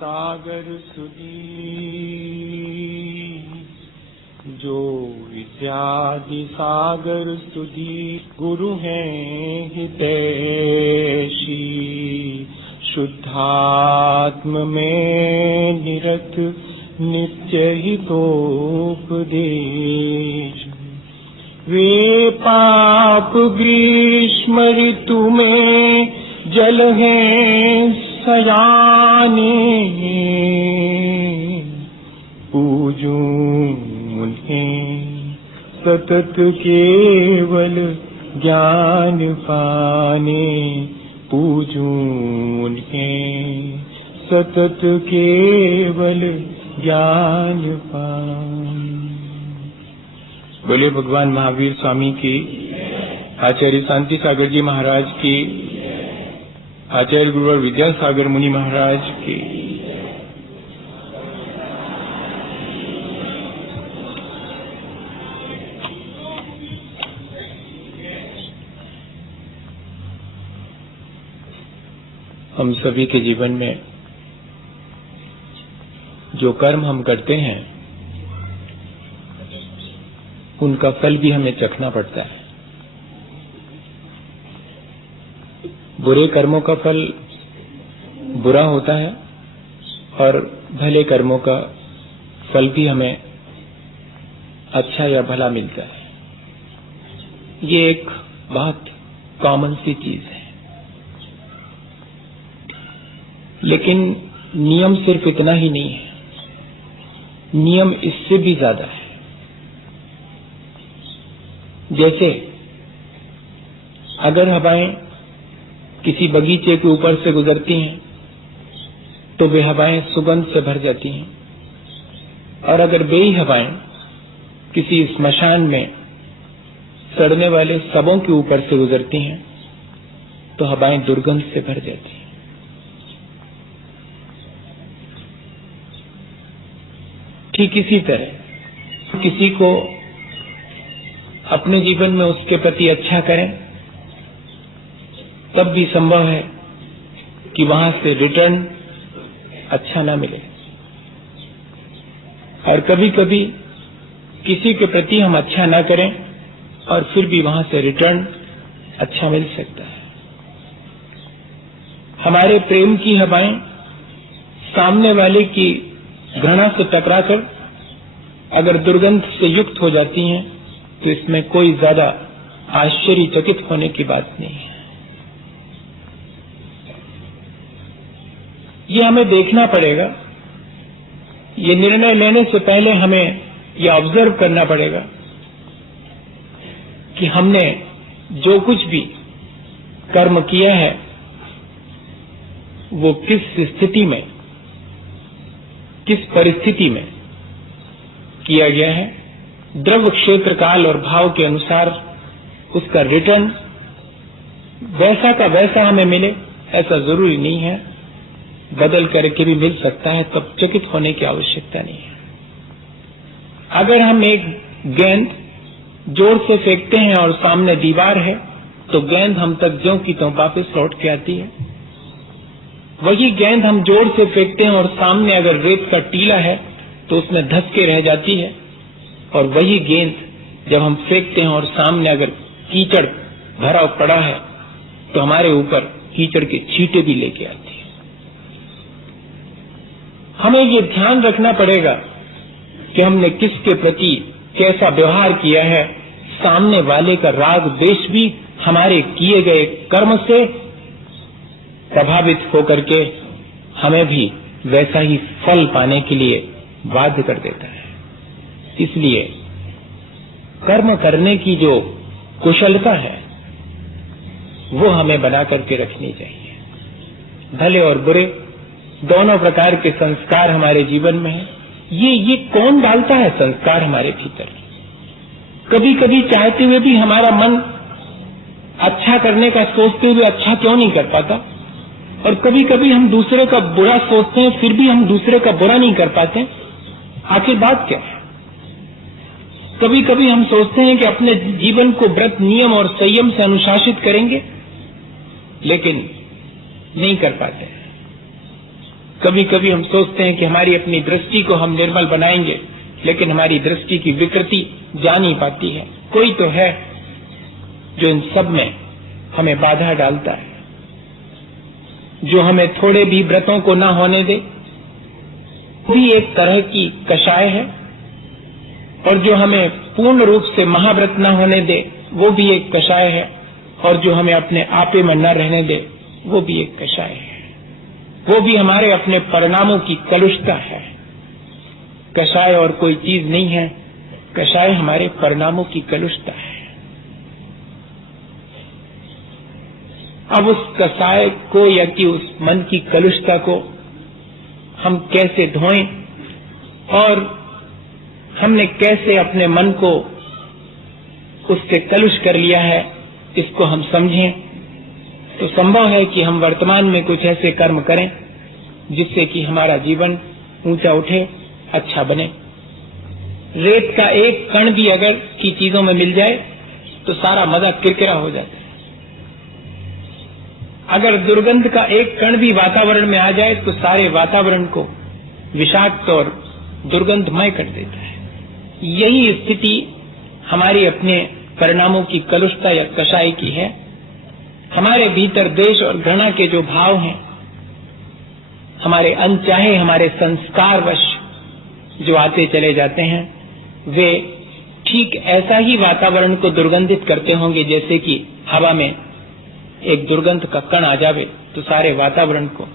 सागर सुधी जो विद्यादि सागर सुधी गुरु हैं हितैषी शुद्धात्म में निरत नित्य हितोपदेश वे पाप ग्रीष्म ऋतु में जल हैं सयाने पूजूं उन्हें सतत केवल ज्ञान पाने पूजूं उन्हें सतत केवल ज्ञान पाने। बोले भगवान महावीर स्वामी की, आचार्य शांति सागर जी महाराज की, आचार्य गुरुवर विद्यासागर मुनि महाराज की। हम सभी के जीवन में जो कर्म हम करते हैं उनका फल भी हमें चखना पड़ता है। बुरे कर्मों का फल बुरा होता है और भले कर्मों का फल भी हमें अच्छा या भला मिलता है। ये एक बहुत कॉमन सी चीज है, लेकिन नियम सिर्फ इतना ही नहीं है, नियम इससे भी ज्यादा है। जैसे अगर हवाएं किसी बगीचे के ऊपर से गुजरती हैं तो वे हवाएं सुगंध से भर जाती हैं, और अगर वे ही हवाएं किसी स्मशान में सड़ने वाले शवों के ऊपर से गुजरती हैं तो हवाएं दुर्गंध से भर जाती हैं। ठीक इसी तरह किसी को अपने जीवन में उसके प्रति अच्छा करें तब भी संभव है कि वहां से रिटर्न अच्छा ना मिले, और कभी कभी किसी के प्रति हम अच्छा ना करें और फिर भी वहां से रिटर्न अच्छा मिल सकता है। हमारे प्रेम की हवाएं सामने वाले की घृणा से टकराकर अगर दुर्गंध से युक्त हो जाती हैं तो इसमें कोई ज्यादा आश्चर्यचकित होने की बात नहीं है। ये हमें देखना पड़ेगा, ये निर्णय लेने से पहले हमें ये ऑब्जर्व करना पड़ेगा कि हमने जो कुछ भी कर्म किया है वो किस स्थिति में, किस परिस्थिति में किया गया है। द्रव्य क्षेत्र काल और भाव के अनुसार उसका रिटर्न वैसा का वैसा हमें मिले ऐसा जरूरी नहीं है, बदल करके भी मिल सकता है, तब चकित होने की आवश्यकता नहीं है। अगर हम एक गेंद जोर से फेंकते हैं और सामने दीवार है तो गेंद हम तक ज्यों की त्यों वापस लौट के आती है। वही गेंद हम जोर से फेंकते हैं और सामने अगर रेत का टीला है तो उसमें धस के रह जाती है, और वही गेंद जब हम फेंकते हैं और सामने अगर कीचड़ भरा पड़ा है तो हमारे ऊपर कीचड़ के छींटे भी लेके आती है। हमें ये ध्यान रखना पड़ेगा कि हमने किसके प्रति कैसा व्यवहार किया है। सामने वाले का राग द्वेष भी हमारे किए गए कर्म से प्रभावित होकर के हमें भी वैसा ही फल पाने के लिए बाध्य कर देता है। इसलिए कर्म करने की जो कुशलता है वो हमें बना करके रखनी चाहिए। भले और बुरे दोनों प्रकार के संस्कार हमारे जीवन में है। ये कौन डालता है संस्कार हमारे भीतर? कभी कभी चाहते हुए भी हमारा मन अच्छा करने का सोचते हुए अच्छा क्यों नहीं कर पाता, और कभी कभी हम दूसरे का बुरा सोचते हैं फिर भी हम दूसरे का बुरा नहीं कर पाते। आखिर बात क्या है? कभी कभी हम सोचते हैं कि अपने जीवन को व्रत नियम और संयम से अनुशासित करेंगे, लेकिन नहीं कर पाते। कभी कभी हम सोचते हैं कि हमारी अपनी दृष्टि को हम निर्मल बनाएंगे, लेकिन हमारी दृष्टि की विकृति जा नहीं पाती है। कोई तो है जो इन सब में हमें बाधा डालता है, जो हमें थोड़े भी व्रतों को न होने दे, भी एक तरह की कषाय है, और जो हमें पूर्ण रूप से महाव्रत न होने दे वो भी एक कषाय है, और जो हमें अपने आपे में न रहने दे वो भी एक कषाय है। वो भी हमारे अपने परिणामों की कलुषता है। कषाय और कोई चीज नहीं है, कषाय हमारे परिणामों की कलुषता है। अब उस कषाय को या कि उस मन की कलुषता को हम कैसे धोएं और हमने कैसे अपने मन को उससे कलुष कर लिया है, इसको हम समझें तो संभव है कि हम वर्तमान में कुछ ऐसे कर्म करें जिससे कि हमारा जीवन ऊंचा उठे, अच्छा बने। रेत का एक कण भी अगर की चीजों में मिल जाए तो सारा मजा किरकिरा हो जाता है। अगर दुर्गंध का एक कण भी वातावरण में आ जाए तो सारे वातावरण को विषाक्त और दुर्गंधमय कर देता है। यही स्थिति हमारी अपने परिणामों की कलुषता या कषाय की है। हमारे भीतर द्वेष और घृणा के जो भाव हैं, हमारे अनचाहे, हमारे संस्कारवश जो आते चले जाते हैं, वे ठीक ऐसा ही वातावरण को दुर्गंधित करते होंगे जैसे कि हवा में एक दुर्गंध का कण आ जावे तो सारे वातावरण को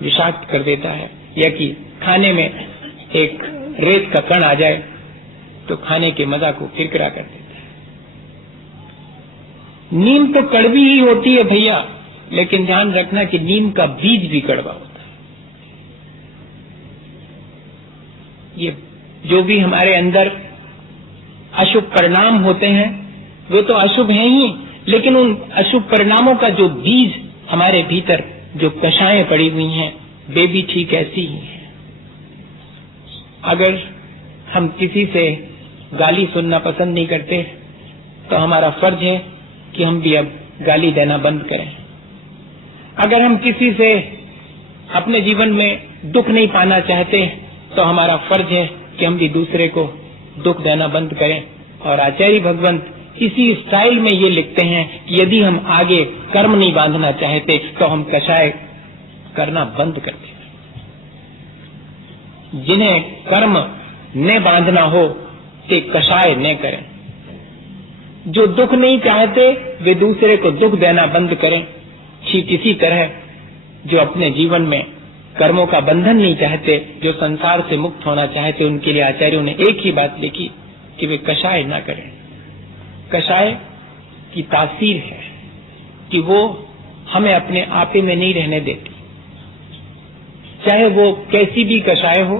विषाक्त कर देता है, या कि खाने में एक रेत का कण आ जाए तो खाने के मजा को किरकिरा कर देता है। नीम तो कड़वी ही होती है भैया, लेकिन ध्यान रखना कि नीम का बीज भी कड़वा होता है। ये जो भी हमारे अंदर अशुभ परिणाम होते हैं वे तो अशुभ हैं ही, लेकिन उन अशुभ परिणामों का जो बीज हमारे भीतर जो कषायें पड़ी हुई हैं वे भी ठीक ऐसी ही हैं। अगर हम किसी से गाली सुनना पसंद नहीं करते तो हमारा फर्ज है कि हम भी अब गाली देना बंद करें। अगर हम किसी से अपने जीवन में दुख नहीं पाना चाहते तो हमारा फर्ज है कि हम भी दूसरे को दुख देना बंद करें। और आचार्य भगवंत इसी स्टाइल में ये लिखते हैं कि यदि हम आगे कर्म नहीं बांधना चाहते तो हम कषाय करना बंद कर दें। जिन्हें कर्म न बांधना हो ते कषाय न करें। जो दुख नहीं चाहते वे दूसरे को दुख देना बंद करें। ठीक इसी तरह जो अपने जीवन में कर्मों का बंधन नहीं चाहते, जो संसार से मुक्त होना चाहते, उनके लिए आचार्यों ने एक ही बात लिखी कि वे कषाय ना करें। कषाय की तासीर है कि वो हमें अपने आपे में नहीं रहने देती, चाहे वो कैसी भी कषाय हो,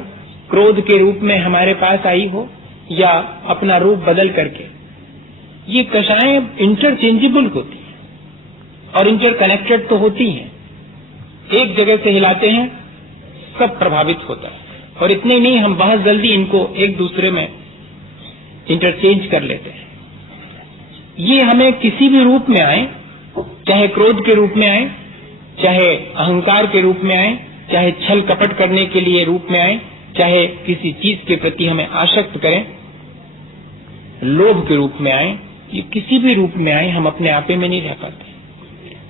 क्रोध के रूप में हमारे पास आई हो या अपना रूप बदल करके। ये कषायें इंटरचेंजेबल होती हैं और इंटरकनेक्टेड तो होती हैं। एक जगह से हिलाते हैं सब प्रभावित होता है, और इतने नहीं हम बहुत जल्दी इनको एक दूसरे में इंटरचेंज कर लेते हैं। ये हमें किसी भी रूप में आए, चाहे क्रोध के रूप में आए, चाहे अहंकार के रूप में आए, चाहे छल कपट करने के लिए रूप में आए, चाहे किसी चीज के प्रति हमें आसक्त करें, लोभ के रूप में आए, ये किसी भी रूप में आए, हम अपने आपे में नहीं रह पाते।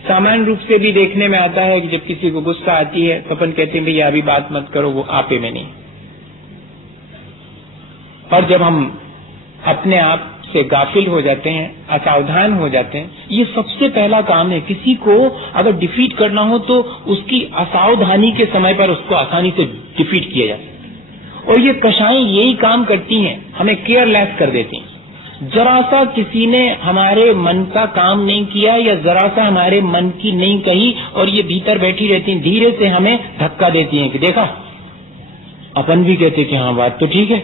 सामान्य रूप से भी देखने में आता है कि जब किसी को गुस्सा आती है तो अपन कहते हैं भैया अभी बात मत करो, वो आपे में नहीं। और जब हम अपने आप से गाफिल हो जाते हैं, असावधान हो जाते हैं, ये सबसे पहला काम है। किसी को अगर डिफीट करना हो तो उसकी असावधानी के समय पर उसको आसानी से डिफीट किया जा सकता है। और ये कषायें यही काम करती हैं, हमें केयरलेस कर देती हैं। जरा सा किसी ने हमारे मन का काम नहीं किया या जरा सा हमारे मन की नहीं कही और ये भीतर बैठी रहती हैं, धीरे से हमें धक्का देती हैं कि देखा। अपन भी कहते कि हाँ बात तो ठीक है।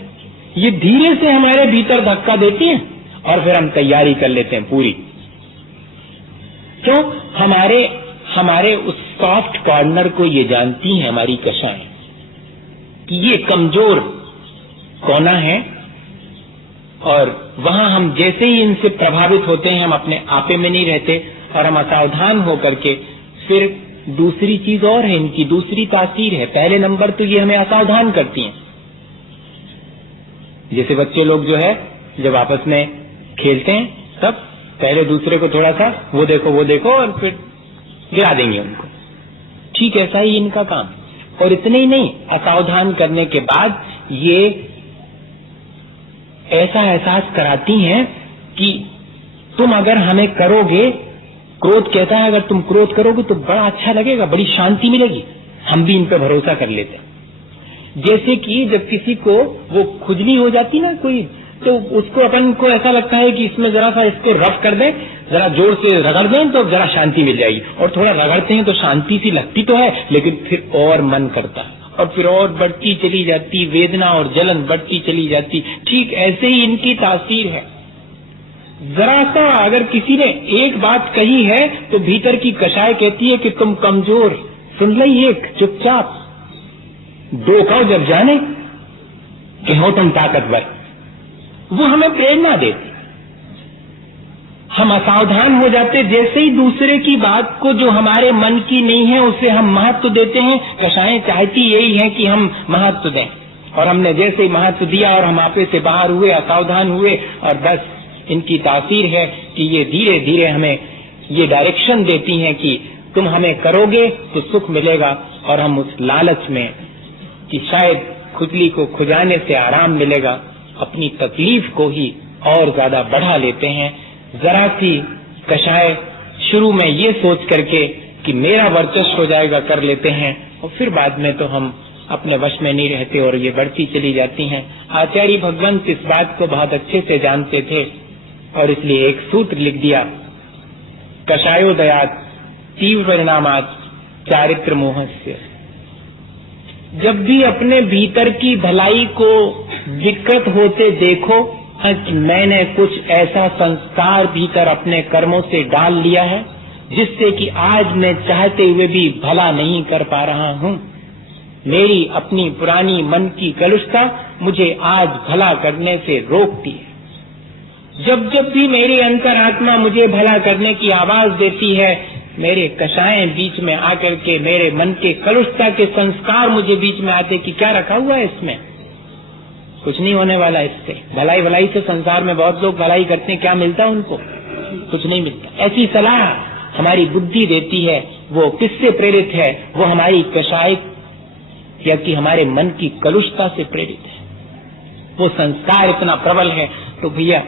ये धीरे से हमारे भीतर धक्का देती हैं और फिर हम तैयारी कर लेते हैं पूरी। क्यों? हमारे उस सॉफ्ट कॉर्नर को ये जानती हैं हमारी कषायें कि ये कमजोर कोना है, और वहां हम जैसे ही इनसे प्रभावित होते हैं हम अपने आपे में नहीं रहते और हम असावधान होकर के फिर दूसरी चीज और है, इनकी दूसरी तासीर है। पहले नंबर तो ये हमें असावधान करती हैं। जैसे बच्चे लोग जो है जब आपस में खेलते हैं तब पहले दूसरे को थोड़ा सा वो देखो और फिर गिरा देंगे उनको। ठीक ऐसा ही इनका काम। और इतने ही नहीं, असावधान करने के बाद ये ऐसा एहसास कराती हैं कि तुम अगर हमें करोगे, क्रोध कहता है अगर तुम क्रोध करोगे तो बड़ा अच्छा लगेगा, बड़ी शांति मिलेगी। हम भी इन पे भरोसा कर लेते हैं। जैसे कि जब किसी को वो खुजली हो जाती ना कोई, तो उसको अपन को ऐसा लगता है कि इसमें जरा सा इसको रब कर दें, जरा जोर से रगड़ दें तो जरा शांति मिल जाएगी। और थोड़ा रगड़ते हैं तो शांति सी लगती तो है, लेकिन फिर और मन करता है और फिर और बढ़ती चली जाती, वेदना और जलन बढ़ती चली जाती। ठीक ऐसे ही इनकी तासीर है। जरा सा अगर किसी ने एक बात कही है तो भीतर की कषाय कहती है कि तुम कमजोर, सुन ली एक चुपचाप, दो कहो जब जाने कि हो तुम ताकतवर। वो हमें प्रेरणा देती। हम असावधान हो जाते, जैसे ही दूसरे की बात को जो हमारे मन की नहीं है उसे हम महत्व देते हैं। कषायें चाहती यही है कि हम महत्व दें, और हमने जैसे ही महत्व दिया और हम आपे से बाहर हुए, असावधान हुए, और बस इनकी तासीर है कि ये धीरे धीरे हमें ये डायरेक्शन देती हैं कि तुम हमें करोगे तो सुख मिलेगा। और हम उस लालच में कि शायद खुजली को खुजाने से आराम मिलेगा, अपनी तकलीफ को ही और ज्यादा बढ़ा लेते हैं। जरा सी कषाय शुरू में ये सोच करके कि मेरा वर्चस्व हो जाएगा कर लेते हैं, और फिर बाद में तो हम अपने वश में नहीं रहते और ये बढ़ती चली जाती हैं। आचार्य भगवंत इस बात को बहुत अच्छे से जानते थे और इसलिए एक सूत्र लिख दिया, कषायोदयात् तीव्र परिणामात् चारित्र मोहस्य। जब भी अपने भीतर की भलाई को विकृत होते देखो कि मैंने कुछ ऐसा संस्कार भीतर अपने कर्मों से डाल लिया है जिससे कि आज मैं चाहते हुए भी भला नहीं कर पा रहा हूँ, मेरी अपनी पुरानी मन की कलुषता मुझे आज भला करने से रोकती है। जब जब भी मेरी अंतरात्मा मुझे भला करने की आवाज देती है, मेरे कषायें बीच में आकर के मेरे मन के कलुषता के संस्कार मुझे बीच में आते कि क्या रखा हुआ है इसमें, कुछ नहीं होने वाला इससे। भलाई से संसार में बहुत लोग भलाई करते हैं, क्या मिलता है उनको? कुछ नहीं मिलता। ऐसी सलाह हमारी बुद्धि देती है। वो किससे प्रेरित है? वो हमारी कषाय या कि हमारे मन की कलुषता से प्रेरित है। वो संस्कार इतना प्रबल है। तो भैया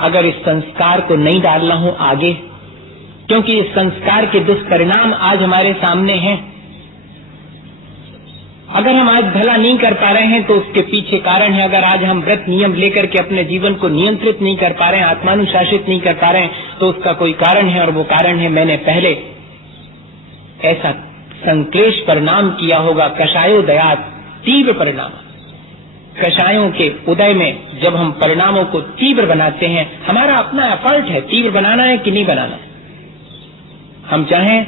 अगर इस संस्कार को नहीं डालना हो आगे, क्योंकि इस संस्कार के दुष्परिणाम आज हमारे सामने हैं, अगर हम आज भला नहीं कर पा रहे हैं तो उसके पीछे कारण है। अगर आज हम व्रत नियम लेकर के अपने जीवन को नियंत्रित नहीं कर पा रहे हैं, आत्मानुशासित नहीं कर पा रहे हैं, तो उसका कोई कारण है, और वो कारण है मैंने पहले ऐसा संक्लेश परिणाम किया होगा। कषायोदयात् तीव्र परिणाम। कषायों के उदय में जब हम परिणामों को तीव्र बनाते हैं, हमारा अपना एफर्ट है तीव्र बनाना है कि नहीं बनाना। हम चाहें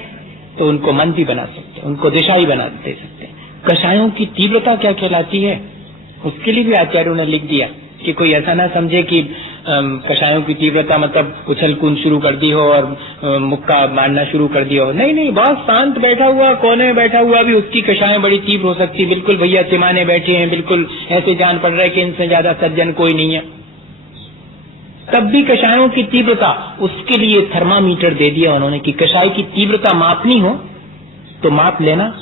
तो उनको मन भी बना सकते हैं, उनको दिशा ही बना दे सकते हैं। कषायों की तीव्रता क्या कहलाती है, उसके लिए भी आचार्यों ने लिख दिया कि कोई ऐसा ना समझे कि कषायों की तीव्रता मतलब उछल कूद शुरू कर दी हो और मुक्का मारना शुरू कर दिया हो। नहीं, बहुत शांत बैठा हुआ, कोने में बैठा हुआ भी उसकी कषायें बड़ी तीव्र हो सकती। बिल्कुल भैया चिमाने बैठे हैं, बिल्कुल ऐसे जान पड़ रहा है कि इनसे ज्यादा सज्जन कोई नहीं है, तब भी कषायों की तीव्रता, उसके लिए थर्मामीटर दे दिया उन्होंने कि कषाय की तीव्रता मापनी हो तो माप लेना।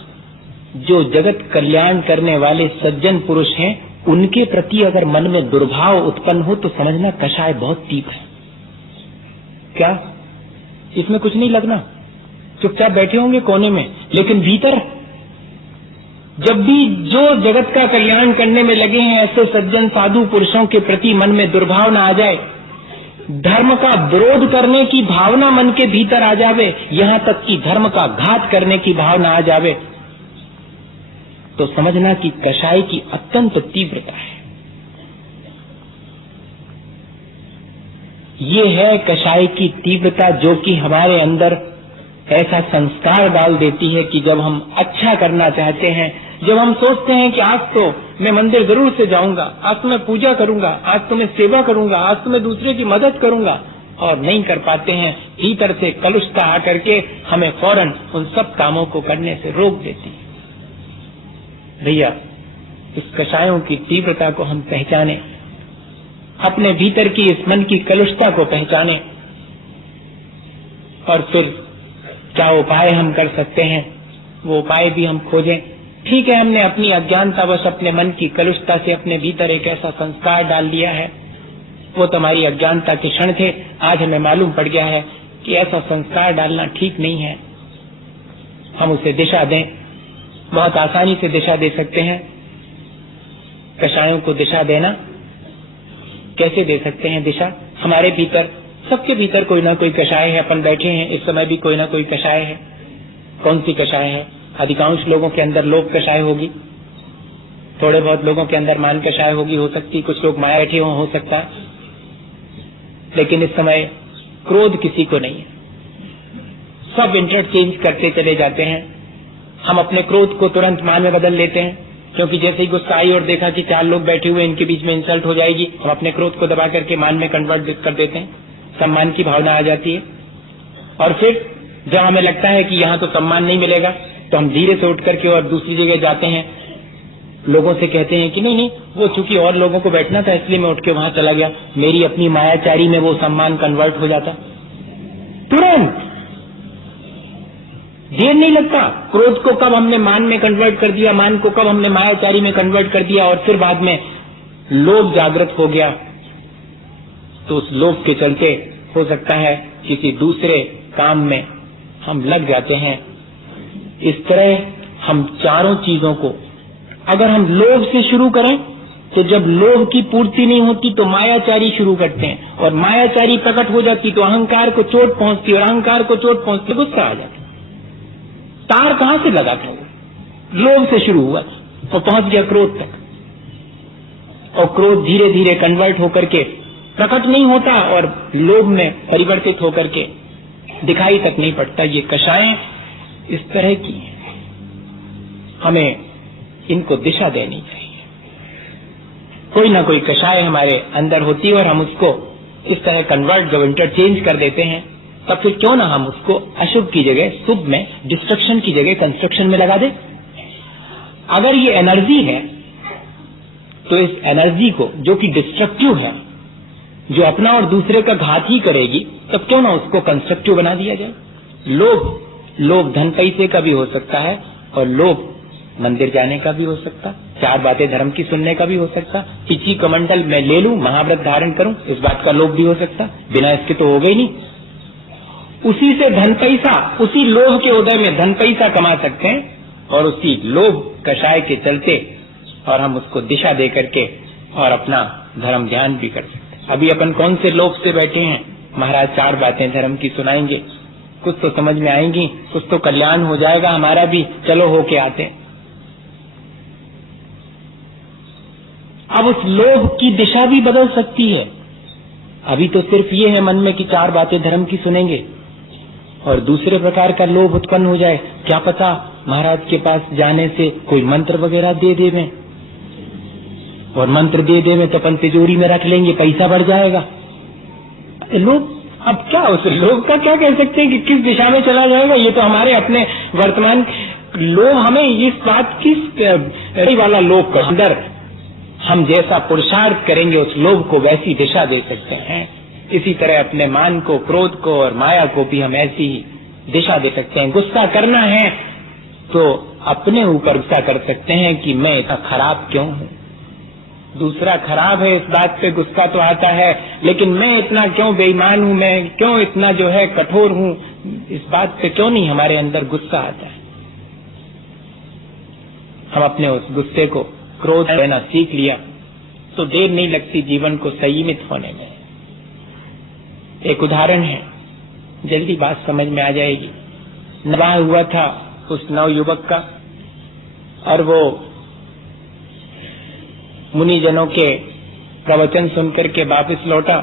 जो जगत कल्याण करने वाले सज्जन पुरुष हैं, उनके प्रति अगर मन में दुर्भाव उत्पन्न हो तो समझना कषाय बहुत तीव्र है। क्या इसमें कुछ नहीं लगना, चुपचाप बैठे होंगे कोने में, लेकिन भीतर जब भी जो जगत का कल्याण करने में लगे हैं, ऐसे सज्जन साधु पुरुषों के प्रति मन में दुर्भाव न आ जाए, धर्म का विरोध करने की भावना मन के भीतर आ जावे, यहां तक कि धर्म का घात करने की भावना आ जावे, तो समझना कि कषाय की अत्यंत तीव्रता है। ये है कषाय की तीव्रता जो कि हमारे अंदर ऐसा संस्कार डाल देती है कि जब हम अच्छा करना चाहते हैं, जब हम सोचते हैं कि आज तो मैं मंदिर जरूर से जाऊंगा, आज तो मैं पूजा करूंगा, आज तो मैं सेवा करूंगा, आज तो मैं दूसरे की मदद करूंगा, और नहीं कर पाते हैं, भीतर से कलुषता आकर के हमें फौरन उन सब कामों को करने से रोक देती है। भैया, इस कषायों की तीव्रता को हम पहचाने, अपने भीतर की इस मन की कलुषता को पहचाने, और फिर क्या उपाय हम कर सकते हैं वो उपाय भी हम खोजें। ठीक है, हमने अपनी अज्ञानतावश अपने मन की कलुषता से अपने भीतर एक ऐसा संस्कार डाल लिया है, वो तो हमारी अज्ञानता के क्षण थे, आज हमें मालूम पड़ गया है कि ऐसा संस्कार डालना ठीक नहीं है। हम उसे दिशा दें, बहुत आसानी से दिशा दे सकते हैं। कषायों को दिशा देना कैसे दे सकते हैं दिशा? हमारे भीतर, सबके भीतर कोई ना कोई कषाय है। अपन बैठे हैं इस समय भी कोई ना कोई कषाय है। कौन सी कषाय है? अधिकांश लोगों के अंदर लोभ कषाय होगी, थोड़े बहुत लोगों के अंदर मान कषाय होगी, हो सकती, कुछ लोग माया बैठे हो सकता है। लेकिन इस समय क्रोध किसी को नहीं है, सब इंटरचेंज करते चले जाते हैं। हम अपने क्रोध को तुरंत मान में बदल लेते हैं, क्योंकि जैसे ही गुस्सा आई और देखा कि 4 लोग बैठे हुए, इनके बीच में इंसल्ट हो जाएगी, हम अपने क्रोध को दबा करके मान में कन्वर्ट कर देते हैं। सम्मान की भावना आ जाती है, और फिर जब हमें लगता है कि यहाँ तो सम्मान नहीं मिलेगा, तो हम धीरे से उठ करके और दूसरी जगह जाते हैं, लोगों से कहते हैं कि नहीं नहीं, वो चूंकि और लोगों को बैठना था इसलिए मैं उठ के वहां चला गया, मेरी अपनी मायाचारी में वो सम्मान कन्वर्ट हो जाता। तुरंत, देर नहीं लगता। क्रोध को कब हमने मान में कन्वर्ट कर दिया, मान को कब हमने मायाचारी में कन्वर्ट कर दिया, और फिर बाद में लोभ जागृत हो गया, तो उस लोभ के चलते हो सकता है किसी दूसरे काम में हम लग जाते हैं। इस तरह हम चारों चीजों को अगर हम लोभ से शुरू करें, तो जब लोभ की पूर्ति नहीं होती तो मायाचारी शुरू करते हैं, और मायाचारी प्रकट हो जाती तो अहंकार को चोट पहुंचती, और अहंकार को चोट पहुंचती गुस्सा आ जाता। तार कहां से लगा था? वो लोभ से शुरू हुआ और पहुंच गया क्रोध तक, और क्रोध धीरे धीरे कन्वर्ट होकर के प्रकट नहीं होता और लोभ में परिवर्तित होकर के दिखाई तक नहीं पड़ता। ये कषायें इस तरह की हैं, हमें इनको दिशा देनी चाहिए। कोई ना कोई कषाय हमारे अंदर होती है और हम उसको इस तरह कन्वर्ट जब इंटरचेंज कर देते हैं, तब फिर क्यों ना हम उसको अशुभ की जगह शुभ में, डिस्ट्रक्शन की जगह कंस्ट्रक्शन में लगा दें। अगर ये एनर्जी है तो इस एनर्जी को, जो कि डिस्ट्रक्टिव है, जो अपना और दूसरे का घात ही करेगी, तब क्यों ना उसको कंस्ट्रक्टिव बना दिया जाए। लोभ धन पैसे का भी हो सकता है, और लोभ मंदिर जाने का भी हो सकता, 4 बातें धर्म की सुनने का भी हो सकता, पिची कमंडल मैं ले लूं, महाव्रत धारण करूं, इस बात का लोभ भी हो सकता। बिना इसके तो हो गई नहीं। उसी से धन पैसा, उसी लोभ के उदय में धन पैसा कमा सकते हैं, और उसी लोभ कषाय के चलते, और हम उसको दिशा दे करके और अपना धर्म ध्यान भी कर सकते हैं। अभी अपन कौन से लोभ से बैठे हैं? महाराज 4 बातें धर्म की सुनाएंगे, कुछ तो समझ में आएंगी, कुछ तो कल्याण हो जाएगा हमारा भी, चलो होके आते। अब उस लोभ की दिशा भी बदल सकती है। अभी तो सिर्फ ये है मन में कि 4 बातें धर्म की सुनेंगे, और दूसरे प्रकार का लोभ उत्पन्न हो जाए। क्या पता महाराज के पास जाने से कोई मंत्र वगैरह दे दे में, और मंत्र दे दे में तो अपन तिजोरी में रख लेंगे, पैसा बढ़ जाएगा। लोभ, अब क्या उस लोभ का क्या कह सकते हैं कि किस दिशा में चला जाएगा? ये तो हमारे अपने वर्तमान लोभ, हमें इस बात की वाला लोभ का अंदर हम जैसा पुरुषार्थ करेंगे उस लोभ को वैसी दिशा दे सकते हैं। इसी तरह अपने मान को, क्रोध को और माया को भी हम ऐसी ही दिशा दे सकते हैं। गुस्सा करना है तो अपने ऊपर गुस्सा कर सकते हैं कि मैं इतना खराब क्यों हूं। दूसरा खराब है इस बात पे गुस्सा तो आता है, लेकिन मैं इतना क्यों बेईमान हूं, मैं क्यों इतना जो है कठोर हूं, इस बात पे क्यों नहीं हमारे अंदर गुस्सा आता है। हम अपने उस गुस्से को, क्रोध लेना सीख लिया तो देर नहीं लगती जीवन को संयमित होने में। एक उदाहरण है, जल्दी बात समझ में आ जाएगी। विवाह हुआ था उस नवयुवक का, और वो मुनिजनों के प्रवचन सुनकर के वापस लौटा,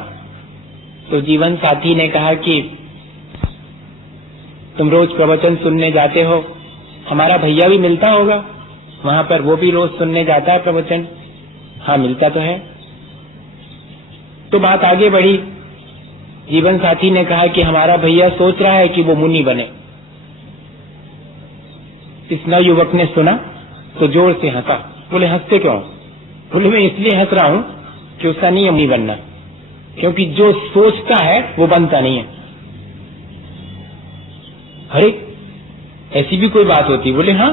तो जीवन साथी ने कहा कि तुम रोज प्रवचन सुनने जाते हो, हमारा भैया भी मिलता होगा वहां पर, वो भी रोज सुनने जाता है प्रवचन। हाँ, मिलता तो है। तो बात आगे बढ़ी। जीवन साथी ने कहा कि हमारा भैया सोच रहा है कि वो मुनि बने। इस नवयुवक ने सुना तो जोर से हंसा। बोले हंसते क्यों? बोले मैं इसलिए हंस रहा हूं कि उसका नहीं है मुनि बनना, क्योंकि जो सोचता है वो बनता नहीं है। अरे ऐसी भी कोई बात होती? बोले हाँ,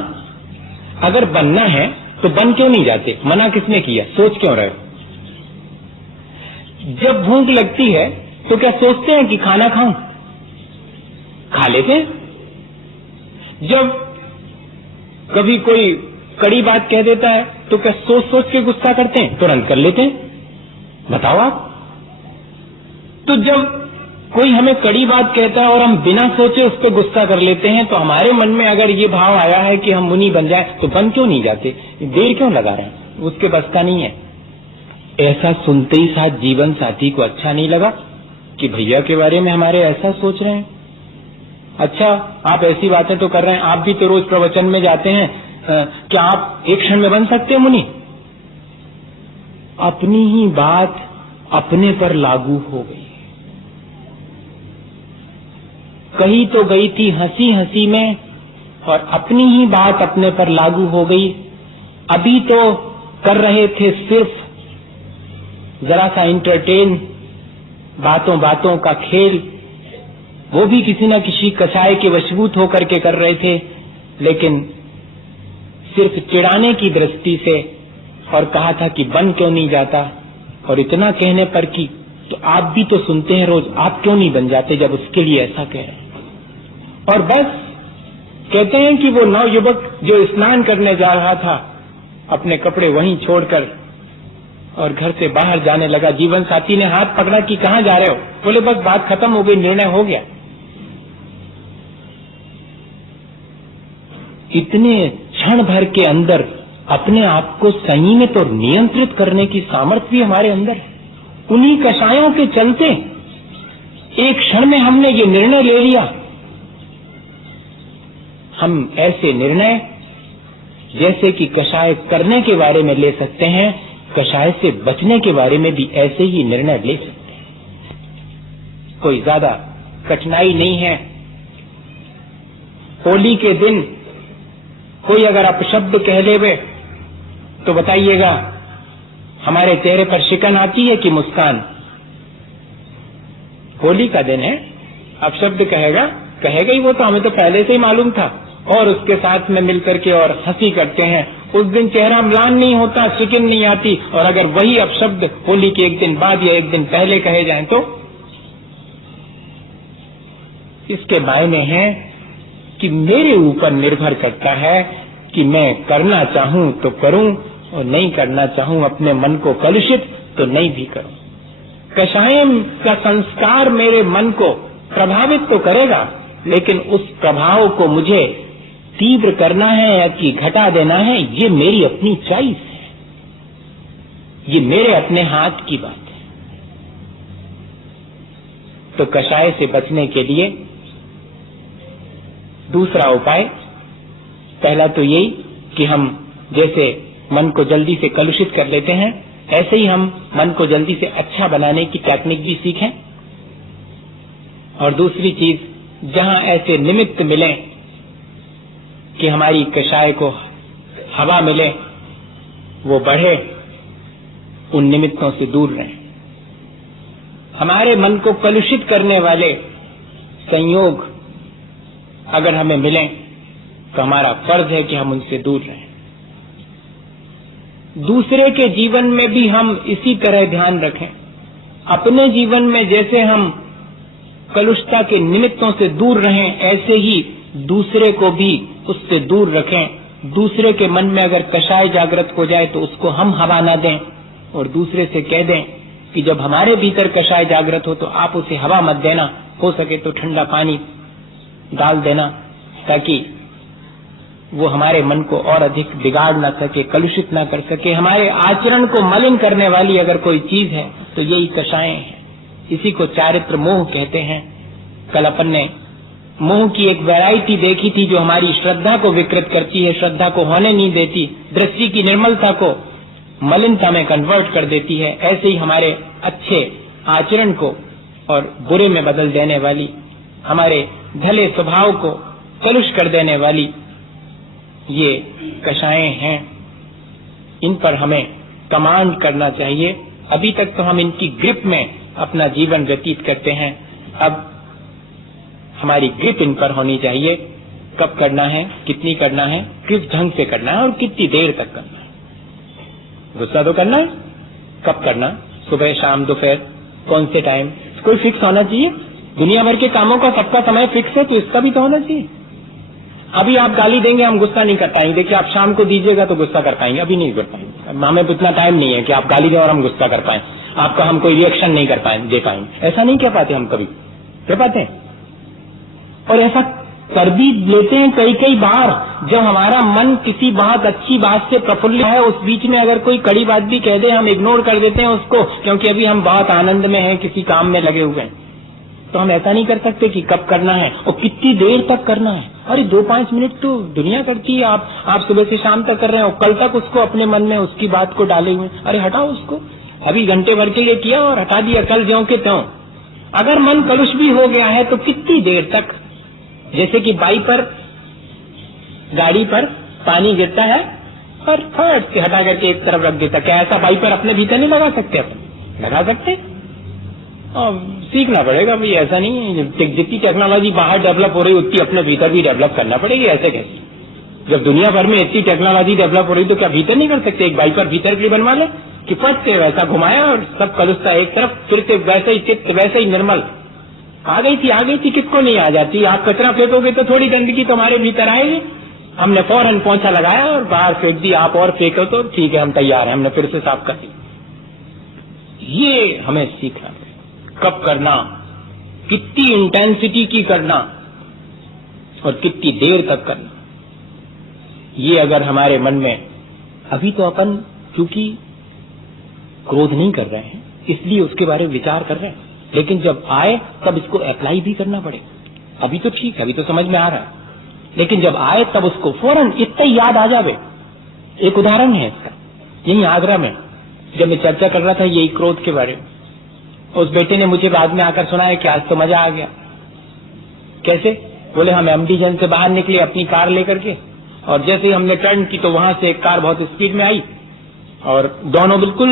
अगर बनना है तो बन क्यों नहीं जाते? मना किसने किया? सोच क्यों रहे हो? जब भूख लगती है तो क्या सोचते हैं कि खाना खाऊं? खा लेते हैं। जब कभी कोई कड़ी बात कह देता है तो क्या सोच सोच के गुस्सा करते हैं? तुरंत कर लेते हैं। बताओ आप। तो जब कोई हमें कड़ी बात कहता है और हम बिना सोचे उस पर गुस्सा कर लेते हैं, तो हमारे मन में अगर ये भाव आया है कि हम मुनि बन जाए तो बन क्यों नहीं जाते? देर क्यों लगा रहे हैं? उसके बस का नहीं है। ऐसा सुनते ही साथ जीवन साथी को अच्छा नहीं लगा कि भैया के बारे में हमारे ऐसा सोच रहे हैं। अच्छा, आप ऐसी बातें तो कर रहे हैं, आप भी तो रोज प्रवचन में जाते हैं, क्या आप एक क्षण में बन सकते हैं मुनि? अपनी ही बात अपने पर लागू हो गई। कही तो गई थी हंसी हंसी में और अपनी ही बात अपने पर लागू हो गई। अभी तो कर रहे थे सिर्फ जरा सा इंटरटेन, बातों बातों का खेल, वो भी किसी न किसी कसाय के वशीभूत होकर के कर रहे थे, लेकिन सिर्फ चिढ़ाने की दृष्टि से। और कहा था कि बन क्यों नहीं जाता, और इतना कहने पर कि तो आप भी तो सुनते हैं रोज, आप क्यों नहीं बन जाते जब उसके लिए ऐसा कह रहे हैं। और बस कहते हैं कि वो नवयुवक जो स्नान करने जा रहा था अपने कपड़े वहीं छोड़कर और घर से बाहर जाने लगा। जीवन साथी ने हाथ पकड़ा कि कहां जा रहे हो? बोले बस बात खत्म हो गई, निर्णय हो गया। इतने क्षण भर के अंदर अपने आप को संयमित और नियंत्रित करने की सामर्थ्य भी हमारे अंदर है। उन्हीं कषायों के चलते एक क्षण में हमने ये निर्णय ले लिया। हम ऐसे निर्णय जैसे कि कषाय करने के बारे में ले सकते हैं, कषाय से बचने के बारे में भी ऐसे ही निर्णय ले सकते हैं। कोई ज्यादा कठिनाई नहीं है। होली के दिन कोई अगर अपशब्द कह लेवे तो बताइएगा हमारे चेहरे पर शिकन आती है कि मुस्कान? होली का दिन है, अपशब्द कहेगा ही, वो तो हमें तो पहले से ही मालूम था, और उसके साथ में मिलकर के और हंसी करते हैं। उस दिन चेहरा म्लान नहीं होता, शिकन नहीं आती। और अगर वही अपशब्द होली के एक दिन बाद या एक दिन पहले कहे जाएं तो इसके मायने हैं कि मेरे ऊपर निर्भर करता है कि मैं करना चाहूं तो करूं और नहीं करना चाहूं, अपने मन को कलुषित तो नहीं भी करूं। कषायम का संस्कार मेरे मन को प्रभावित तो करेगा, लेकिन उस प्रभाव को मुझे तीव्र करना है या कि घटा देना है, ये मेरी अपनी चॉइस है, ये मेरे अपने हाथ की बात है। तो कषाय से बचने के लिए दूसरा उपाय, पहला तो यही कि हम जैसे मन को जल्दी से कलुषित कर लेते हैं, ऐसे ही हम मन को जल्दी से अच्छा बनाने की टेक्निक भी सीखें। और दूसरी चीज, जहां ऐसे निमित्त मिले कि हमारी कषाय को हवा मिले, वो बढ़े, उन निमित्तों से दूर रहें। हमारे मन को कलुषित करने वाले संयोग अगर हमें मिलें तो हमारा फर्ज है कि हम उनसे दूर रहें। दूसरे के जीवन में भी हम इसी तरह ध्यान रखें। अपने जीवन में जैसे हम कलुषता के निमित्तों से दूर रहें, ऐसे ही दूसरे को भी उससे दूर रखें। दूसरे के मन में अगर कषाय जागृत हो जाए तो उसको हम हवा न दें, और दूसरे से कह दें कि जब हमारे भीतर कषाय जागृत हो तो आप उसे हवा मत देना, हो सके तो ठंडा पानी डाल देना, ताकि वो हमारे मन को और अधिक बिगाड़ ना सके, कलुषित ना कर सके। हमारे आचरण को मलिन करने वाली अगर कोई चीज है तो यही कषाय है। इसी को चारित्र मोह कहते हैं। कल अपन ने मोह की एक वैरायटी देखी थी जो हमारी श्रद्धा को विकृत करती है, श्रद्धा को होने नहीं देती, दृष्टि की निर्मलता को मलिनता में कन्वर्ट कर देती है। ऐसे ही हमारे अच्छे आचरण को और बुरे में बदल देने वाली, हमारे भले स्वभाव को कलुष कर देने वाली ये कषायें हैं। इन पर हमें कमांड करना चाहिए। अभी तक तो हम इनकी ग्रिप में अपना जीवन व्यतीत करते हैं, अब हमारी ग्रिप इन पर होनी चाहिए। कब करना है, कितनी करना है, किस ढंग से करना है और कितनी देर तक करना है। गुस्सा तो करना है, कब करना, सुबह शाम दोपहर, कौन से टाइम, कोई फिक्स होना चाहिए। दुनिया भर के कामों का सबका समय फिक्स है, तो इसका भी तो होना चाहिए। अभी आप गाली देंगे, हम गुस्सा नहीं कर पाएंगे। देखिए आप शाम को दीजिएगा तो गुस्सा कर पाएंगे, अभी नहीं कर पाएंगे। हमें इतना टाइम नहीं है कि आप गाली दें और हम गुस्सा कर पाए, आपका हम कोई रिएक्शन नहीं कर पाए, दे पाएंगे। ऐसा नहीं कह पाते हम, कभी कह पाते हैं। और ऐसा कर भी लेते हैं कई कई बार, जब हमारा मन किसी बहुत अच्छी बात से प्रफुल्लित है, उस बीच में अगर कोई कड़ी बात भी कह दे, हम इग्नोर कर देते हैं उसको, क्योंकि अभी हम बहुत आनंद में हैं, किसी काम में लगे हुए हैं। तो हम ऐसा नहीं कर सकते कि कब करना है और कितनी देर तक करना है। अरे 2-5 मिनट तो दुनिया करती है, आप सुबह से शाम तक कर रहे हैं और कल तक उसको अपने मन में उसकी बात को डाले हुए। अरे हटाओ उसको, अभी घंटे भर के लिए किया और हटा दिया, कल ज्यों के त्यों। अगर मन कलुष भी हो गया है तो कितनी देर तक, जैसे कि बाई पर गाड़ी पर पानी गिरता है और फट से हटा करके एक तरफ रख देता, क्या ऐसा बाई पर अपने भीतर नहीं लगा सकते? अपन लगा सकते, और सीखना पड़ेगा भाई। ऐसा नहीं है, जितनी टेक्नोलॉजी बाहर डेवलप हो रही उतनी अपने भीतर भी डेवलप करना पड़ेगी। ऐसे कैसे, जब दुनिया भर में इतनी टेक्नोलॉजी डेवलप हो रही तो क्या भीतर नहीं कर सकते? एक बाइक पर भीतर के लिए बनवा ले कि फट से वैसा घुमाया और सब कलुषता एक तरफ, फिर से वैसे ही चित्त वैसे ही निर्मल। आ गई थी, किसको नहीं आ जाती? आप कचरा फेंकोगे तो थोड़ी गंदगी तुम्हारे भीतर आएगी। हमने फौरन पोंछा लगाया और बाहर फेंक दी, आप और फेंको तो ठीक है, हम तैयार हैं, हमने फिर से साफ कर दी। ये हमें सीखना है, कब करना, कितनी इंटेंसिटी की करना और कितनी देर तक करना। ये अगर हमारे मन में, अभी तो अपन क्योंकि क्रोध नहीं कर रहे हैं इसलिए उसके बारे में विचार कर रहे हैं, लेकिन जब आए तब इसको अप्लाई भी करना पड़ेगा। अभी तो ठीक है, अभी तो समझ में आ रहा है, लेकिन जब आए तब उसको फौरन इतना ही याद आ जावे। एक उदाहरण है इसका, यही आगरा में जब मैं चर्चा कर रहा था यही क्रोध के बारे में, उस बेटे ने मुझे बाद में आकर सुनाया कि आज तो मजा आ गया। कैसे? बोले हम एमडी जंक्शन से बाहर निकले अपनी कार लेकर के, और जैसे ही हमने टर्न की तो वहां से एक कार बहुत स्पीड में आई और दोनों बिल्कुल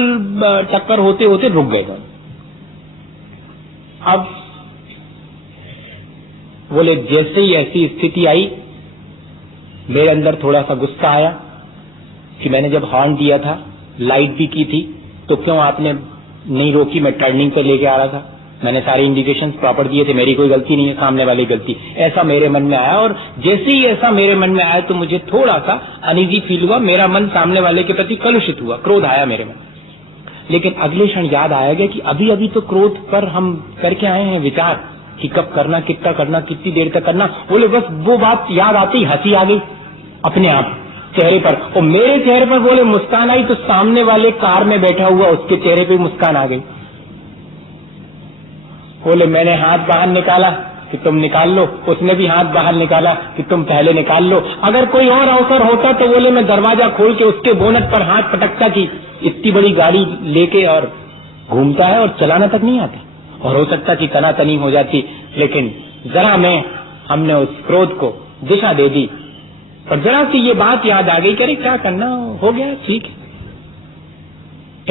टक्कर होते होते रुक गए दोनों। अब बोले जैसे ही ऐसी स्थिति आई मेरे अंदर थोड़ा सा गुस्सा आया कि मैंने जब हॉर्न दिया था, लाइट भी की थी, तो क्यों आपने नहीं रोकी? मैं टर्निंग पे लेके आ रहा था, मैंने सारे इंडिकेशंस प्रॉपर दिए थे, मेरी कोई गलती नहीं है, सामने वाली गलती। ऐसा मेरे मन में आया, और जैसे ही ऐसा मेरे मन में आया तो मुझे थोड़ा सा अनईजी फील हुआ, मेरा मन सामने वाले के प्रति कलुषित हुआ, क्रोध आया मेरे में। लेकिन अगले क्षण याद आया गया कि अभी अभी तो क्रोध पर हम करके आए हैं विचार कि कब करना, कितना करना, कितनी देर तक करना। बोले बस वो बात याद आती ही हंसी आ गई अपने आप चेहरे पर, और मेरे चेहरे पर बोले मुस्कान आई, तो सामने वाले कार में बैठा हुआ उसके चेहरे पे मुस्कान आ गई। बोले मैंने हाथ बाहर निकाला कि तुम निकाल लो, उसने भी हाथ बाहर निकाला कि तुम पहले निकाल लो। अगर कोई और अवसर होता तो बोले मैं दरवाजा खोल के उसके बोनट पर हाथ पटकता कि इतनी बड़ी गाड़ी लेके और घूमता है और चलाना तक नहीं आता, और हो सकता कि तनातनी हो जाती। लेकिन जरा में हमने उस क्रोध को दिशा दे दी, और जरा सी ये बात याद आ गई, करे क्या करना, हो गया ठीक है।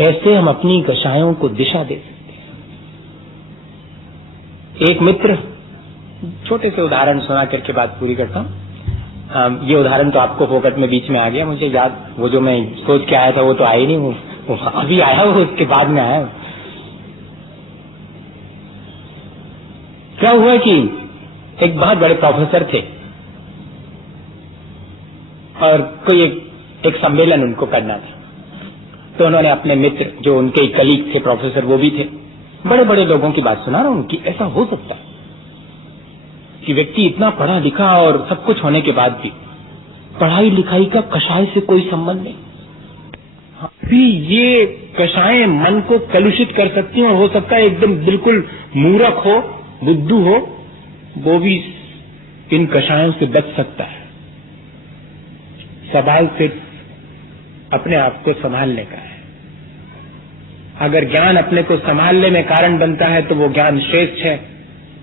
ऐसे हम अपनी कषायों को दिशा दे सकते हैं। एक मित्र, छोटे से उदाहरण सुना करके बात पूरी करता हूँ। ये उदाहरण तो आपको फोकट में बीच में आ गया, मुझे याद, वो जो मैं सोच के आया था वो तो आया नहीं, वो अभी आया, वो उसके बाद में आया। क्या हुआ कि एक बहुत बड़े प्रोफेसर थे और कोई एक सम्मेलन उनको करना था, तो उन्होंने अपने मित्र जो उनके कलीग थे प्रोफेसर, वो भी थे, बड़े बड़े लोगों की बात सुना रहा हूं कि ऐसा हो सकता है कि व्यक्ति इतना पढ़ा लिखा और सब कुछ होने के बाद भी पढ़ाई लिखाई का कषाय से कोई संबंध नहीं, भी ये कषायें मन को कलुषित कर सकती हैं, और हो सकता है एकदम बिल्कुल मूर्ख हो, बुद्धू हो, वो भी इन कषायों से बच सकता है। सवाल सिर्फ अपने आप को संभालने का है। अगर ज्ञान अपने को संभालने में कारण बनता है तो वो ज्ञान श्रेष्ठ है,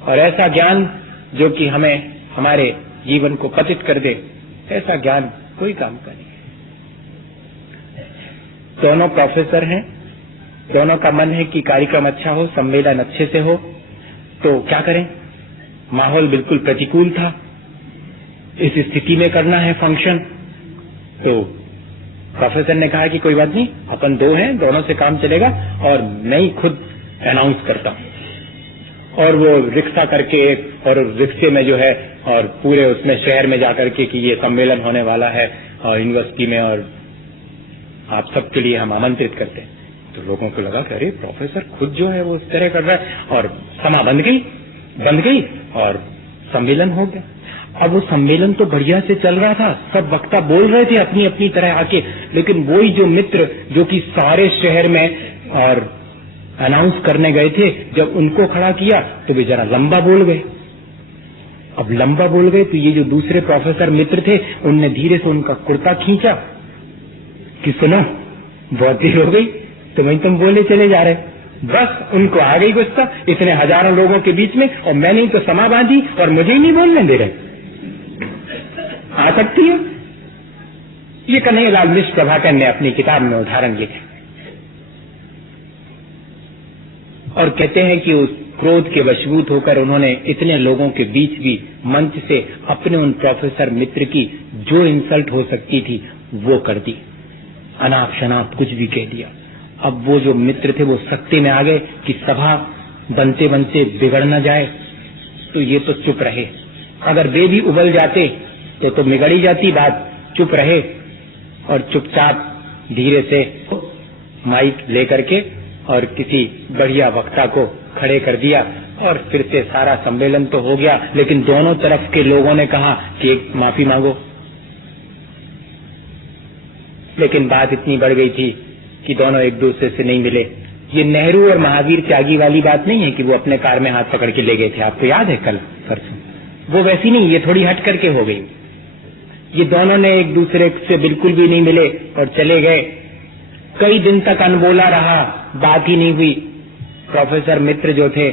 और ऐसा ज्ञान जो कि हमें हमारे जीवन को पतित कर दे, ऐसा ज्ञान कोई काम का नहीं है। दोनों प्रोफेसर हैं, दोनों का मन है कि कार्यक्रम अच्छा हो, सम्मेलन अच्छे से हो, तो क्या करें? माहौल बिल्कुल प्रतिकूल था, इस स्थिति में करना है फंक्शन। तो प्रोफेसर ने कहा कि कोई बात नहीं, अपन दो हैं, दोनों से काम चलेगा, और मैं ही खुद अनाउंस करता हूं। और वो रिक्शा करके, और रिक्शे में जो है, और पूरे उसमें शहर में जाकर के कि ये सम्मेलन होने वाला है और यूनिवर्सिटी में, और आप सबके लिए हम आमंत्रित करते हैं। तो लोगों को लगा कि अरे प्रोफेसर खुद जो है वो इस तरह कर रहा है, और सभा बंद गई और सम्मेलन हो गया। अब वो सम्मेलन तो बढ़िया से चल रहा था, सब वक्ता बोल रहे थे अपनी अपनी तरह आके, लेकिन वही जो मित्र जो कि सारे शहर में और अनाउंस करने गए थे, जब उनको खड़ा किया तो वे जरा लंबा बोल गए। अब लंबा बोल गए तो ये जो दूसरे प्रोफेसर मित्र थे, उनने धीरे से उनका कुर्ता खींचा कि सुनो, बहुत देर हो गई, तुम बोले चले जा रहे। बस उनको आ गई गुस्सा, इतने हजारों लोगों के बीच में, और मैंने ही तो समा बांधी और मुझे ही नहीं बोलने दे रहे। आ सकती है? ये कन्हैयालाल मिश्र प्रभाकर ने अपनी किताब में उदाहरण लिखे, और कहते हैं कि उस क्रोध के वशीभूत होकर उन्होंने इतने लोगों के बीच भी मंच से अपने उन प्रोफेसर मित्र की जो इंसल्ट हो सकती थी वो कर दी, अनाप शनाप कुछ भी कह दिया। अब वो जो मित्र थे वो सख्ती में आ गए कि सभा बनते बनते बिगड़ न जाए, तो ये तो चुप रहे। अगर वे भी उबल जाते तो बिगड़ ही जाती बात, चुप रहे, और चुपचाप धीरे से माइक लेकर के और किसी बढ़िया वक्ता को खड़े कर दिया, और फिर से सारा सम्मेलन तो हो गया। लेकिन दोनों तरफ के लोगों ने कहा कि एक माफी मांगो, लेकिन बात इतनी बढ़ गई थी कि दोनों एक दूसरे से नहीं मिले। ये नेहरू और महावीर त्यागी वाली बात नहीं है कि वो अपने कार में हाथ पकड़ के ले गए थे, आपको याद है कल परसों, वो वैसी नहीं, ये थोड़ी हट करके हो गई। ये दोनों ने एक दूसरे से बिल्कुल भी नहीं मिले और चले गए। कई दिन तक अनबोला रहा, बात ही नहीं हुई। प्रोफेसर मित्र जो थे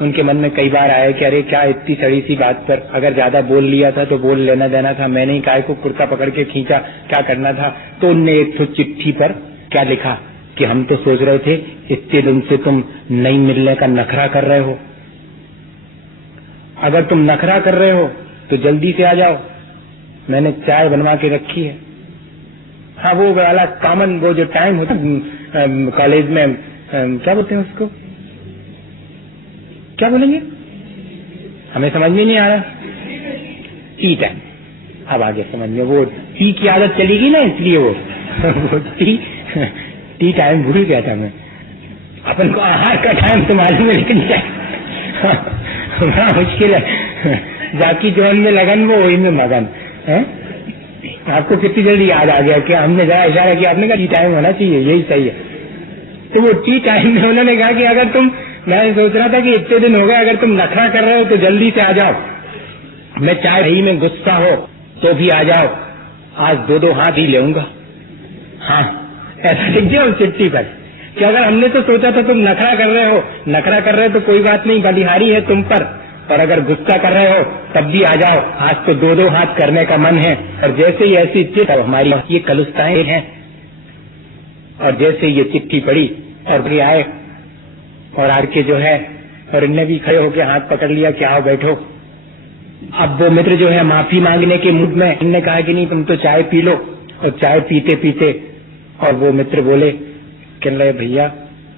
उनके मन में कई बार आया कि अरे क्या इतनी सड़ी सी बात पर अगर ज्यादा बोल लिया था तो बोल लेना देना था, मैंने ही काय को कुर्ता पकड़ के खींचा, क्या करना था। तो उनने एक तो चिट्ठी पर क्या लिखा कि हम तो सोच रहे थे इतने दिन से तुम नहीं मिलने का नखरा कर रहे हो, अगर तुम नखरा कर रहे हो तो जल्दी से आ जाओ, मैंने चाय बनवा के रखी है। हाँ, वो वाला कॉमन वो जो टाइम होता कॉलेज में, क्या बोलते हैं उसको, क्या बोलेंगे, हमें समझ में नहीं आ रहा, टी टाइम। अब आगे समझ में, वो टी की आदत चली गई ना, इसलिए वो टी टाइम भूल गया था मैं। अपन को आहार का टाइम तो मालूम है, लेकिन क्या बड़ा मुश्किल है, बाकी जो में लगन वो वही में मगन है। आपको कितनी जल्दी याद आ गया कि हमने जरा इशारा किया, आपने कहा टी टाइम होना चाहिए, यही सही है। तो वो टी टाइम में उन्होंने कहा कि अगर तुम, मैं सोच रहा था कि इतने दिन हो गए, अगर तुम नखरा कर रहे हो तो जल्दी से आ जाओ, मैं चाहे रही में गुस्सा हो तो भी आ जाओ, आज 2-2 हाथ ही लेऊंगा। हाँ, ऐसा लिख दिया उस चिट्ठी पर कि अगर हमने तो सोचा था तुम नखरा कर रहे हो, नखरा कर रहे हो तो कोई बात नहीं, बलिहारी है तुम पर, और अगर गुस्सा कर रहे हो तब भी आ जाओ, आज तो 2-2 हाथ करने का मन है। और जैसे ही ऐसी चिट्ठी, हमारी ये कलुस्ताएं हैं, और जैसे ये चिट्ठी पड़ी और भी आए और आर के जो है, और इनने भी खड़े होकर हाथ पकड़ लिया कि आओ बैठो। अब वो मित्र जो है माफी मांगने के मूड में, इनने कहा कि नहीं तुम तो चाय पी लो, और चाय पीते पीते और वो मित्र बोले कह रहे भैया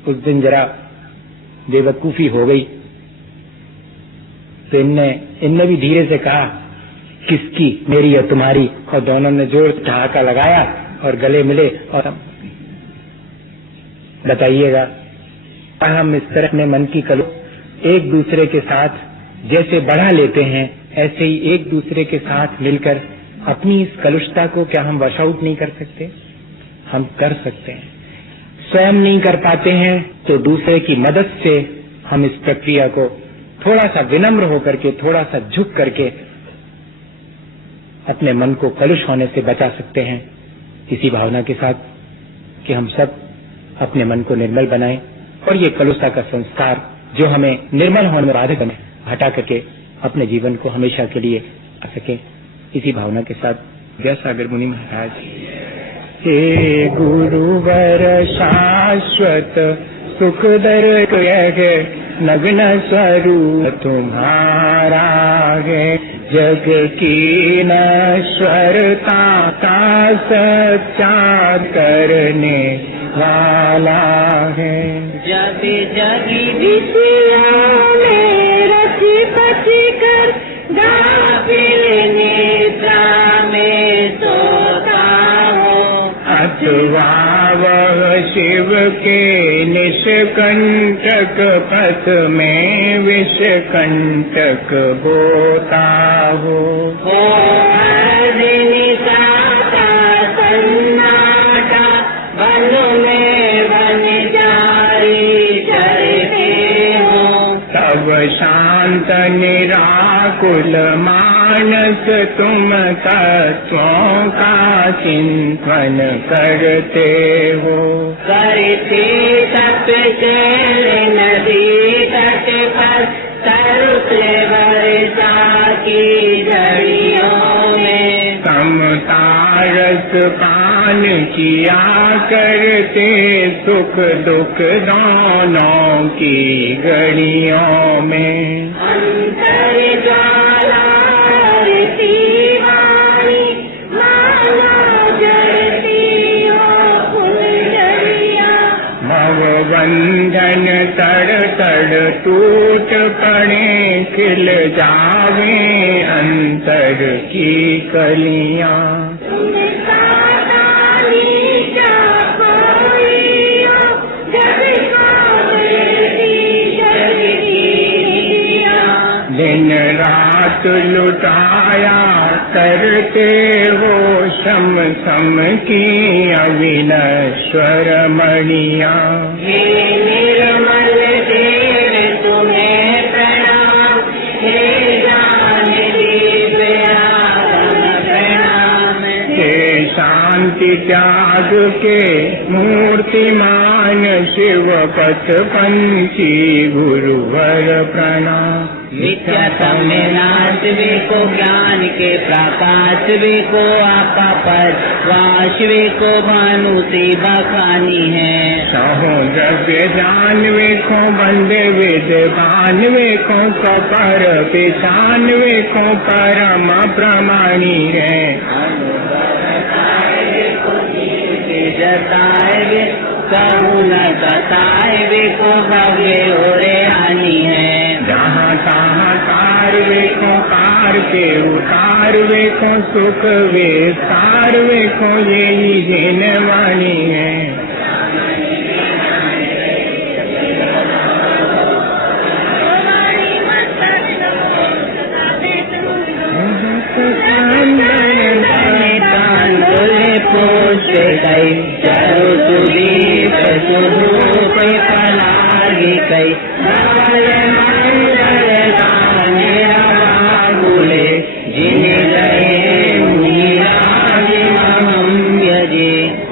उस दिन जरा बेवकूफी हो गई। तो इनने भी धीरे से कहा किसकी, मेरी या तुम्हारी, और दोनों ने जोर से ठहाका लगाया और गले मिले। और बताइएगा हम इस तरह अपने मन की कलु एक दूसरे के साथ जैसे बढ़ा लेते हैं, ऐसे ही एक दूसरे के साथ मिलकर अपनी इस कलुषता को क्या हम वॉश आउट नहीं कर सकते? हम कर सकते हैं। स्वयं नहीं कर पाते हैं तो दूसरे की मदद से हम इस प्रक्रिया को थोड़ा सा विनम्र होकर के, थोड़ा सा झुक करके अपने मन को कलुष होने से बचा सकते हैं, इसी भावना के साथ कि हम सब अपने मन को निर्मल बनाएं और ये कलुषता का संस्कार जो हमें निर्मल होने में बाधक बने, हटा करके अपने जीवन को हमेशा के लिए आ सके। इसी भावना के साथ विद्यासागर मुनि महाराज। हे गुरुवर शाश्वत सुखदर नग्न स्वरूप तुम्हारा है, जग की नश्वरता का सच्चा करने वाला है। जब जगी विषया में रची पची कर गाफिल निद्रा में सोता हो, अथवा वह शिव के निष्कंटक पथ में विषकंटक होता हो। निशाता सन्नाटा वन में वन जारी चलते हो, तब शांत निराकुल मानस तुम तत्वों का चिंतन करते हो। करते तप नदी तट पर तरुते वर्षा की घड़ियों में, समतारस पान किया करते सुख दुख दोनों की घड़ियों में। अंतर ज्वाला वाणी माला जलती हो फुलझड़िया, भवबंधन तड़ तड़ टूट पड़े, खिल जावे अंतर की कलियां। दिन रात लुटाया करते हो श्रम सम की अविनश्वर मणिया। हे निर्मल देव तुम्हें प्रणाम, हे जानवी प्रणाम। हे शांति त्याग के मूर्तिमान शिव पथ पंची गुरुवर प्रणाम। मिथ्यात्व में नाश वे को ज्ञान के प्रकाश वे को आपा पर वाश वे को भानु से बखानी है। सहो द्रव्य जानवे को बंदे वेद भानवे को पर पेशानवे को परम प्रमाणी है। जताए वे कहूँ न बताए वे को भव्य ओरे आनी है। जहाँ तहाँ कार वे को कार के उतार वे को सुख वे सार वे को यही देने वाली है। चारो सुदीप सुधूप पलागी कई बोले जिन गए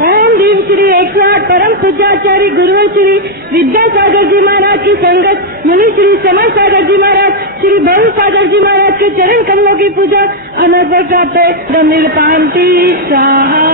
ओम भीम श्री 108 परम पूज्याचार्य गुरुवर श्री विद्यासागर जी महाराज की संगत मुनि श्री समर सागर जी महाराज श्री भव सागर जी महाराज के चरण कमलों की पूजा अमर पर प्राप्त है। रमिल पांति स्वाहा।